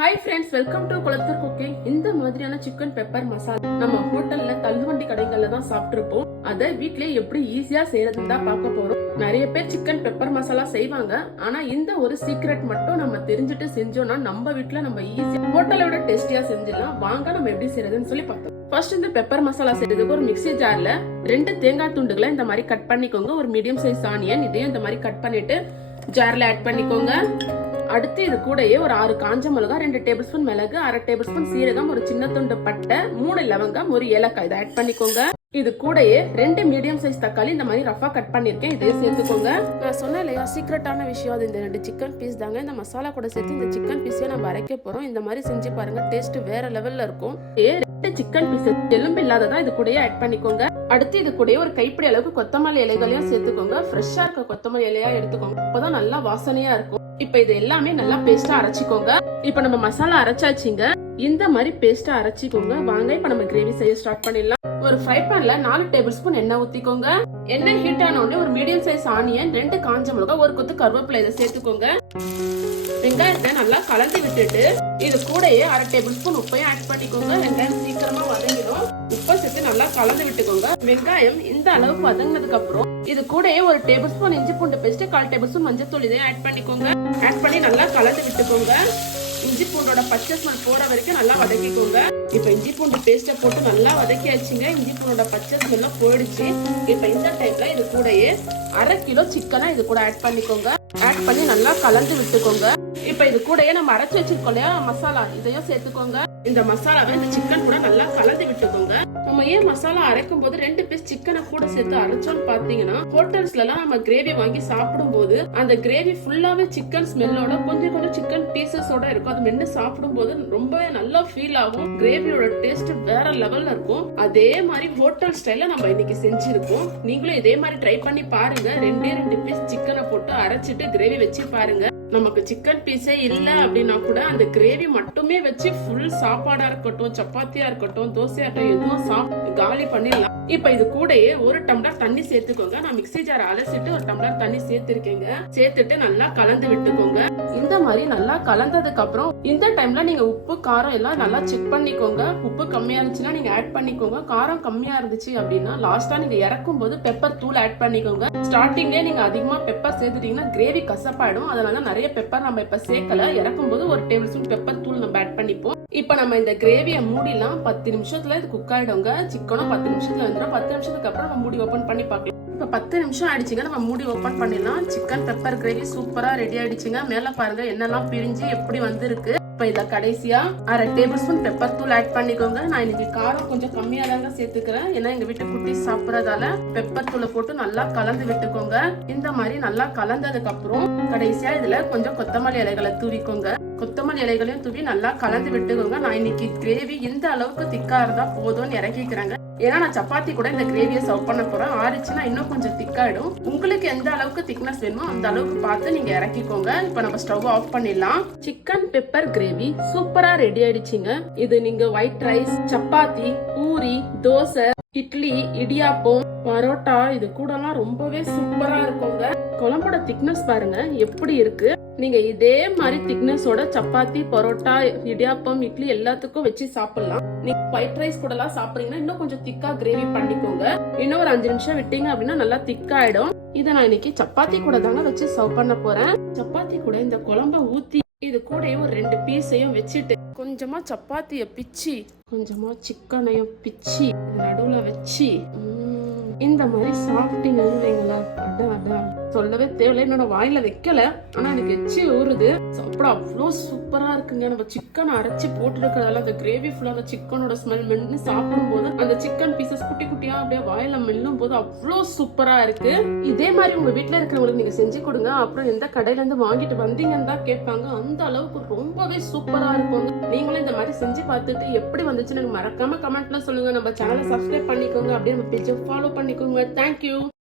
Hi friends, welcome to Kulathur cooking. இந்த மாதிரியான chicken pepper masala நம்ம ஹோட்டல்ல தள்ளுவண்டி கடைகள்ல தான் சாப்பிட்டுருப்போம். அதை வீட்லயே எப்படி ஈஸியா செய்யறதுன்னு தான் பார்க்க போறோம். நிறைய பேர் சிக்கன் பெப்பர் மசாலா செய்வாங்க. ஆனா இந்த ஒரு சீக்ரெட் மட்டும் நம்ம தெரிஞ்சுட்டு செஞ்சோம்னா நம்ம வீட்ல நம்ம ஈஸியா ஹோட்டலை விட டேஸ்டியா செஞ்சிடலாம். வாங்க நம்ம எப்படி செய்யறதுன்னு சொல்லி பார்த்தோம். ஃபர்ஸ்ட் இந்த பெப்பர் மசாலா செய்யறதுக்கு ஒரு மிக்ஸி ஜார்ல 2 தேங்காய் துண்டுகளை இந்த மாதிரி கட் பண்ணிக்கோங்க. ஒரு மீடியம் சைஸ் ஆனியன் இதையும் இந்த மாதிரி கட் பண்ணிட்டு ஜார்ல ஆட் பண்ணிக்கோங்க. அடுத்து இது கூடயே ஒரு 6 காஞ்ச மிளகா, 2 டேபிள் ஸ்பூன் மிளகு, 1/2 டேபிள் ஸ்பூன் சீரகம், ஒரு சின்ன துண்டு பட்டை, 3 லவங்கம், ஒரு ஏலக்காய் இதை ஆட் பண்ணிக்கோங்க. இது கூடயே 2 மீடியம் சைஸ் தக்காளி இந்த மாதிரி ரஃபா கட் பண்ணிருக்கேன், இதையும் சேர்த்துக்கோங்க. நான் சொன்னேன் இல்லையா, சீக்ரெட்டான விஷயம் அது இந்த 2 சிக்கன் பீஸ் தாங்க. இந்த மசாலா கூட சேர்த்து இந்த சிக்கன் பீஸையும் நம்ம அரைக்க போறோம். இந்த மாதிரி செஞ்சு பாருங்க, டேஸ்ட் வேற லெவல்ல இருக்கும். 2 சிக்கன் பீஸ் எலும்பு இல்லாததான் இது கூடயே ஆட் பண்ணிக்கோங்க. அடுத்து இது கூடயே ஒரு கைப்பிடி அளவுக்கு கொத்தமல்லி இலைகளையும் சேர்த்துக்கோங்க. ஃப்ரெஷ்ஷா இருக்க கொத்தமல்லி இலையா எடுத்துக்கோங்க, அப்பதான் நல்லா வாசனையா இருக்கும். இப்ப இது எல்லாமே நல்லா பேஸ்டா அரைச்சிக்கோங்க. இப்ப நம்ம மசாலா அரைச்சாச்சுங்க, இந்த மாதிரி பேஸ்டா அரைச்சிக்கோங்க. வாங்க இப்ப நம்ம கிரேவி செய்ய ஸ்டார்ட் பண்ணிடலாம். ஒரு ஃப்ரை பேன்ல 4 டேபிள் ஸ்பூன் எண்ணெய் ஊத்திக்கோங்க. எண்ணெய் ஹீட் ஆன உடனே ஒரு மீடியம் சைஸ் ஆனியன், 2 காஞ்ச மிளகா, ஒரு கொத்து கருவேப்பிலை இதை சேர்த்துக்கோங்க. வெங்காயத்தை நல்லா கலந்து விட்டுட்டு இது கூடயே 1/2 டேபிள் ஸ்பூன் உப்பையும் ஆட் பண்ணிக்கோங்க. வெங்காயம் சீக்கிரமா வதங்கிடும். உப்பை சேர்த்து நல்லா கலந்து விட்டுக்கோங்க. வெங்காயம் இந்த அளவுக்கு வதங்கினதுக்கு அப்புறம் இது கூடயே ஒரு டேபிள் ஸ்பூன் இஞ்சி பூண்டு பேஸ்ட், 1/4 டேபிள் ஸ்பூன் மஞ்சள் இதையும் ஆட் பண்ணிக்கோங்க. ஆட் பண்ணி நல்லா கலந்து விட்டுக்கோங்க. இஞ்சி பூண்டோட பச்சை ஸ்மெல் போற வரைக்கும் நல்லா வதக்கிக்கோங்க. இப்ப இஞ்சி பூண்டு பேஸ்ட போட்டு நல்லா வதக்கியாச்சுங்க. இஞ்சி பூண்டோட பச்சை ஸ்மெல்லாம் போயிடுச்சு. இப்ப இந்த டைம்ல இது கூடயே 1/2 கிலோ சிக்கனை இது கூட ஆட் பண்ணிக்கோங்க. ஆட் பண்ணி நல்லா கலந்து விட்டுக்கோங்க. இப்ப இது கூடயே நம்ம அரைச்சு வச்சிருக்கோம் இல்லையா மசாலா, இதையும் சேர்த்துக்கோங்க. இந்த மசாலாவை இந்த சிக்கன் கூட நல்லா கலந்து விட்டுக்கோங்க. நம்ம ஏன் மசாலா அரைக்கும் போது 2 பீஸ் சிக்கனை கூட சேர்த்து அரைச்சோம்னு பாத்தீங்கன்னா, ஹோட்டல்ஸ்ல எல்லாம் நம்ம கிரேவி வாங்கி சாப்பிடும் போது அந்த கிரேவி ஃபுல்லாவே சிக்கன் ஸ்மெல்லோட கொஞ்சம் கொஞ்சம் சிக்கன் பீசஸோட இருக்கும். அது மென்னு சாப்பிடும் போது ரொம்பவே நல்லா ஃபீல் ஆகும். கிரேவியோட டேஸ்ட் வேற லெவல்ல இருக்கும். அதே மாதிரி ஹோட்டல் ஸ்டைல்ல நம்ம இன்னைக்கு செஞ்சிருக்கோம். நீங்களும் இதே மாதிரி ட்ரை பண்ணி பாருங்க. 2 பீஸ் சிக்கனை போட்டு அரைச்சிட்டு கிரேவி வச்சு பாருங்க. நமக்கு சிக்கன் பீஸே இல்ல அப்படின்னா கூட அந்த கிரேவி மட்டுமே வச்சு ஃபுல் சாப்பாடா இருக்கட்டும், சப்பாத்தியா இருக்கட்டும், தோசையா இருக்கட்டும், எதுவும் காலி பண்ணிடலாம். இப்ப இது கூடயே 1 டம்ளர் தண்ணி சேர்த்துக்கோங்க. நான் மிக்ஸி ஜார் அலசிட்டு 1 டம்ளர் தண்ணி சேர்த்திருக்கேங்க. சேர்த்துட்டு நல்லா கலந்து விட்டுக்கோங்க. இந்த மாதிரி நல்லா கலந்ததுக்கு அப்புறம் இந்த டைம்ல நீங்க உப்பு காரம் எல்லாம் நல்லா செக் பண்ணிக்கோங்க. உப்பு கம்மியா இருந்துச்சுன்னா நீங்க ஆட் பண்ணிக்கோங்க. காரம் கம்மியா இருந்துச்சு அப்படின்னா லாஸ்டா நீங்க இறக்கும் போது பெப்பர் தூள் ஆட் பண்ணிக்கோங்க. ஸ்டார்டிங்லேயே நீங்க அதிகமா பெப்பர் சேர்த்துட்டீங்கன்னா கிரேவி கசப்பாயிடும். அதனால நிறைய பெப்பர் நம்ம இப்ப சேர்க்கல. இறக்கும் போது 1 டேபிள் ஸ்பூன் பெப்பர் தூள் நம்ம ஆட் பண்ணிப்போம். இப்ப நம்ம இந்த கிரேவியை மூடிலாம். 10 நிமிஷத்துல இது குக் ஆயிடுங்க. சிக்கனும் 10 நிமிஷத்துல வந்துடும். 10 நிமிஷத்துக்கு அப்புறம் நம்ம மூடி ஓபன் பண்ணி பார்க்கலாம். இப்ப 10 நிமிஷம் ஆயிடுச்சுங்க, நம்ம மூடி ஓபன் பண்ணிடலாம். சிக்கன் பெப்பர் கிரேவி சூப்பரா ரெடி ஆயிடுச்சுங்க. மேல பாருங்க என்னெல்லாம் பிரிஞ்சு எப்படி வந்திருக்கு. இப்ப இத கடைசியா 1/2 டேபிள் ஸ்பூன் பெப்பர் தூள் ஆட் பண்ணிக்கோங்க. நான் இன்னைக்கு காரம் கொஞ்சம் கம்மியா தாங்க சேர்த்துக்கிறேன். ஏன்னா எங்க வீட்டு குட்டி சாப்பிடறதால பெப்பர் தூளை போட்டு நல்லா கலந்து விட்டுக்கோங்க. இந்த மாதிரி நல்லா கலந்ததுக்கு அப்புறம் கடைசியா இதுல கொஞ்சம் கொத்தமல்லி இலைகளை தூவிக்கோங்க. கொத்தமல்லி இலைகளையும் தூவி நல்லா கலந்து விட்டுக்கோங்க. நான் இன்னைக்கு கிரேவி இந்த அளவுக்கு திக்கா இருந்தா போதும்னு இறக்கிக்கிறேங்க. ஏன்னா நான் சப்பாத்தி கூட இந்த கிரேவியை சர்வ் பண்ண போறேன். ஆறிச்சுன்னா இன்னும் கொஞ்சம் திக்காயிடும். உங்களுக்கு எந்த அளவுக்கு திக்னஸ் வேணுமோ அந்த அளவுக்கு பார்த்து நீங்க இறக்கிக்கோங்க. இப்ப நம்ம ஸ்டவ் ஆஃப் பண்ணிடலாம். சிக்கன் பெப்பர் கிரேவி சூப்பரா ரெடி ஆயிடுச்சுங்க. இது நீங்க ஒயிட் ரைஸ், சப்பாத்தி, பூரி, தோசை, இட்லி, இடியாப்பம், பரோட்டா இது கூட எல்லாம் ரொம்பவே சூப்பரா இருக்குங்க. குழம்போட திக்னஸ் பாருங்க எப்படி இருக்கு. நீங்க இதே மாதிரி திக்னஸோட சப்பாத்தி, பரோட்டா, இடியாப்பம், இட்லி எல்லாத்துக்கும் வச்சு சாப்பிடலாம். நீங்க ஒயிட் ரைஸ் கூட எல்லாம் சாப்பிடுறீங்கன்னா இன்னும் கொஞ்சம் திக்கா கிரேவி பண்ணிக்கோங்க. இன்னும் ஒரு 5 நிமிஷம் விட்டீங்க அப்படின்னா நல்லா திக்காயிடும். இதை நான் இன்னைக்கு சப்பாத்தி கூட தாங்க வச்சு சர்வ் பண்ண போறேன். சப்பாத்தி கூட இந்த குழம்ப ஊத்தி இது கூடயும் ஒரு 2 பீஸையும் வச்சுட்டு கொஞ்சமா சப்பாத்திய பிச்சு கொஞ்சமா சிக்கனையும் பிச்சு நடுவுல வச்சு இந்த மாதிரி சாப்பிட்டீங்கன்னு வைங்களேன், அதான் சொல்லவே தேவையில்லை. என்னோட வாயில வைக்கல, ஆனா எனக்கு எச்சி ஊறுது. சாப்பிட அவ்வளோ சூப்பரா இருக்குங்க. நம்ம சிக்கன் அரைச்சி போட்டுருக்கிறதால அந்த கிரேவி ஃபுல்லா அந்த சிக்கனோட ஸ்மெல் மென்னு சாப்பிடும் போது அந்த சிக்கன் பீசஸ் குட்டி குட்டியா அப்படியே வாயில மெல்லும் போது அவ்வளோ சூப்பரா இருக்கு. இதே மாதிரி உங்க வீட்டுல இருக்கிறவங்களுக்கு நீங்க செஞ்சு கொடுங்க. அப்புறம் எந்த கடையில இருந்து வாங்கிட்டு வந்தீங்கன்னு தான் கேட்பாங்க. அந்த அளவுக்கு ரொம்பவே சூப்பரா இருக்கும். நீங்களும் இந்த மாதிரி செஞ்சு பார்த்துட்டு எப்படி வந்துச்சுன்னு மறக்காம கமெண்ட்ல சொல்லுங்க. நம்ம சேனலை சப்ஸ்கிரைப் பண்ணிக்கோங்க. அப்படியே நம்ம பேஜை ஃபாலோ பண்ணிக்கோங்க. தேங்க்யூ.